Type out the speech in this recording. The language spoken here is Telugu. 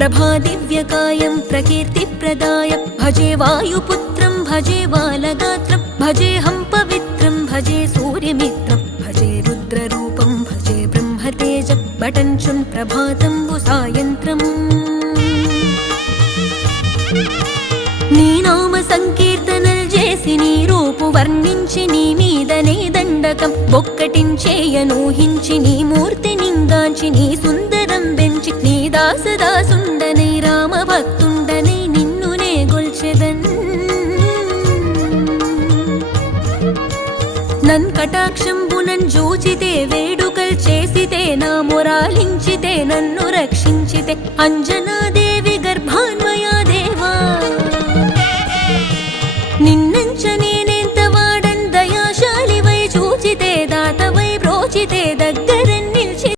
ప్రభాదివ్యకాయం ప్రకీర్తిప్రదాయ భజే వాయుపుత్రం భజే బాలగాత్రం భజేహం పవిత్రం భజే సూర్యమిత్రం భజే రుద్రరూపం భజే బ్రహ్మతేజం బటంచున్ ప్రభాతంబు సాయంత్రం నీ నామ సంకీర్తనల్ చేసి నీ రూపు వర్ణించి నీ మీదనే దండకం బొక్కటించేయనూహించి నీ మూర్తి నింగాంచి నీ సుందరం బెంచి నీ దాసదాసుండనై రామభక్తుండనై నిన్నునే గొల్చెదన్ నన్ కటాక్షంబునన్ జూచితే వేడుకల్ చేసితే నా మొరాలించితే నన్ను రక్షించితే అంజనాది